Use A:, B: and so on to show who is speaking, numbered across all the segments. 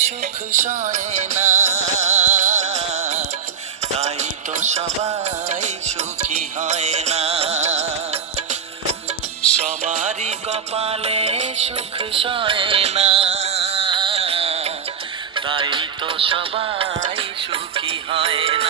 A: সুখ সয় না। তাই তো সবাই সুখী হয় না। সবারই কপালে সুখ সয় না। তাই তো সবাই সুখী হয় না।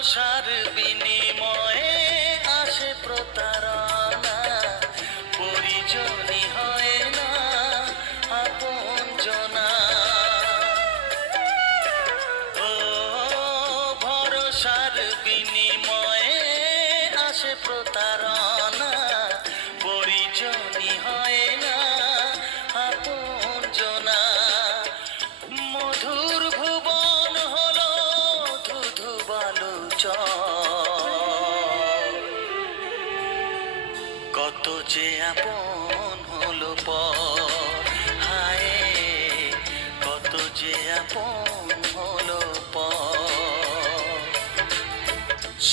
A: ভরসার বিনিময়ে। কত যে আপন হলো পর। হায়, কত যে আপন হলো পর।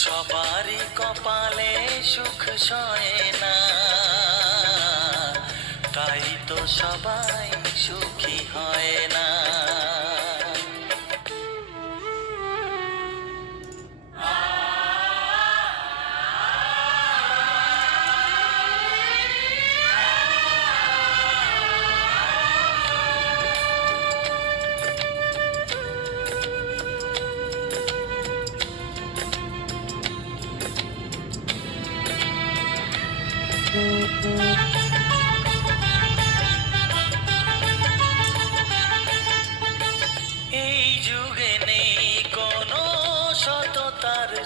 A: সবারই কপালে সুখ সয় না, তাই তো সবাই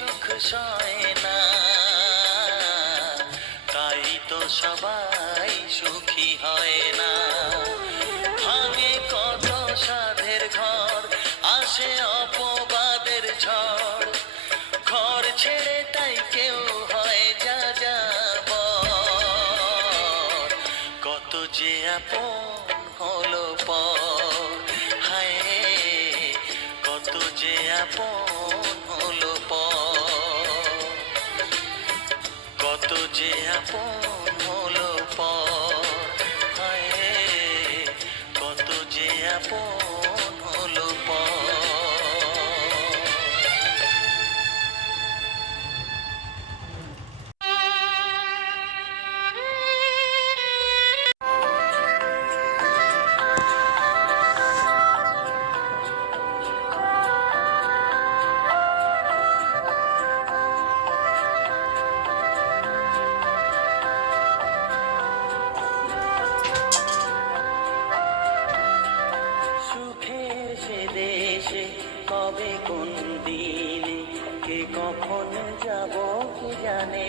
A: সুখ সয় না। তাই তো সবাই সুখী হয়। কবে কোন দিনে, কে কখন যাব কি জানে?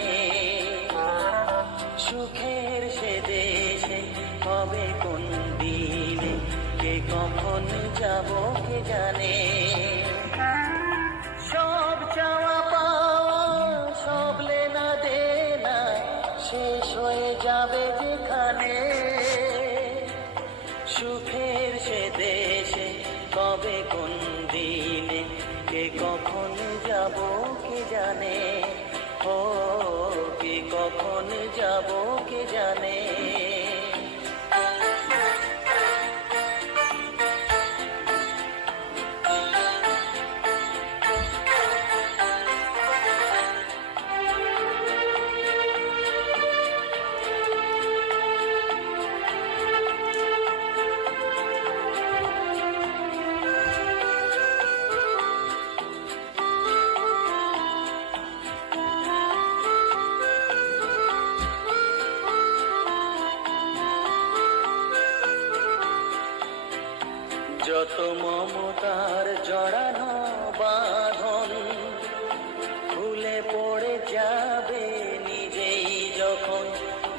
A: সুখের সে দেশে কবে কোন দিনে, কে কখন যাব কি জানে? যাব কে জানে যত মমতার জড়ানো বাঁধন ভুলে পড়ে যাবে নিজেই যখন।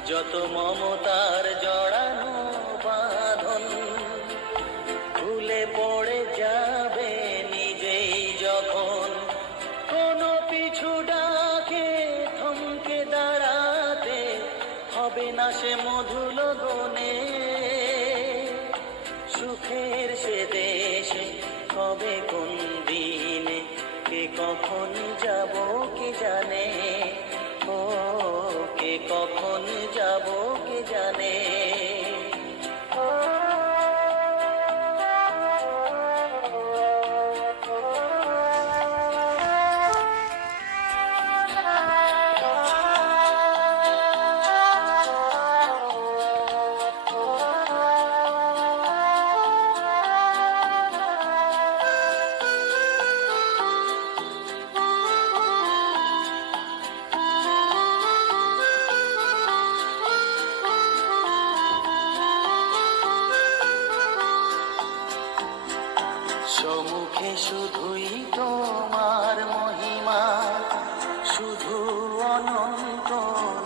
A: যত মমতার জড়ানো সুখের সে দেশে কবে কোন দিনে? কে কখন যাব, কে জানে? ও, কে কখন যাব, কে জানে? শুধুই তোমার মহিমা, শুধু অনন্ত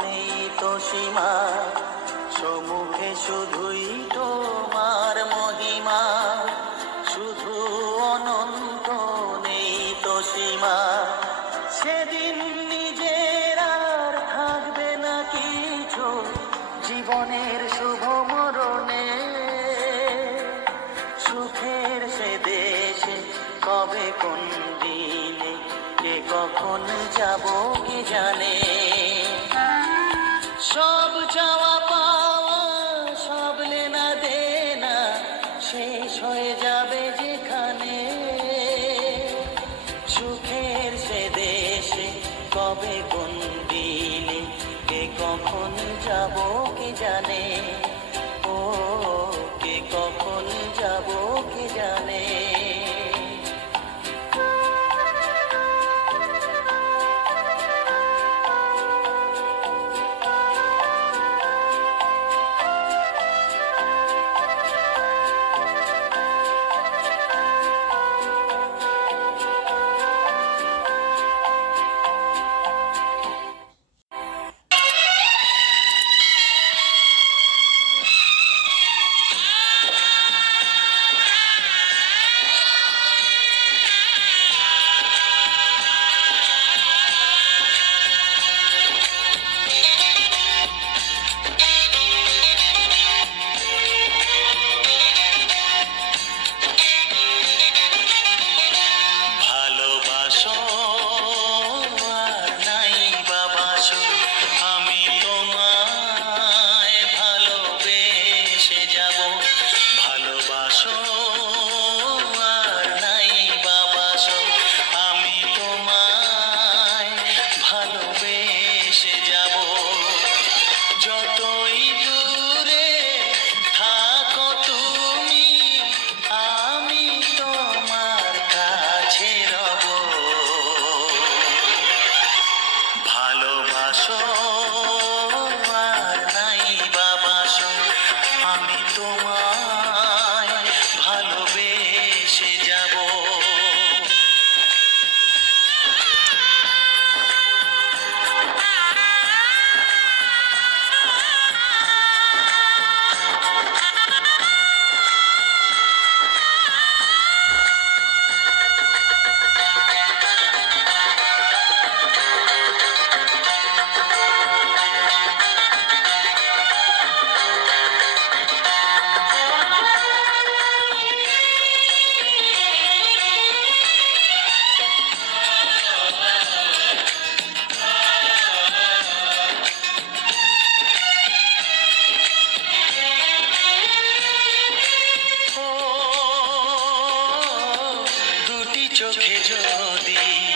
A: নেই তো সীমা সম্মুখে শুধুই তোমার মহিমা, শুধু অনন্ত নেই তো সীমা। সেদিন নিজের আর থাকবে না কিছু, জীবনের শুভ যাব কে জানে? চোখে যদি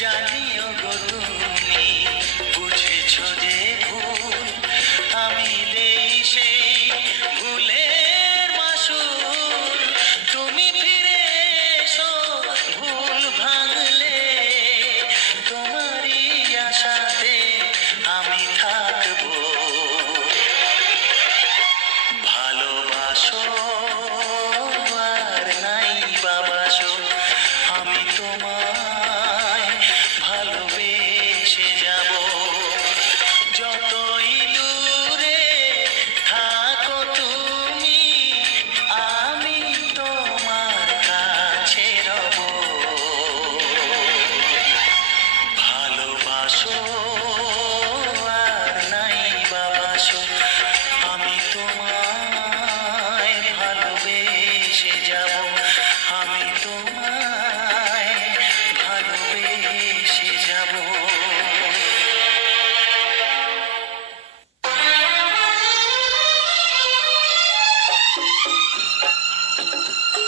A: জানিও গো thank you.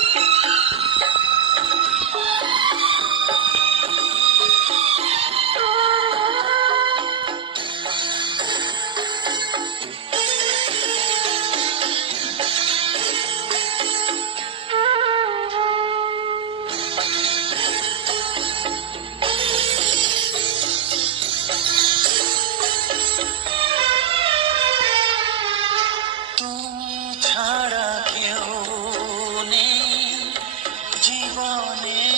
A: জীবনে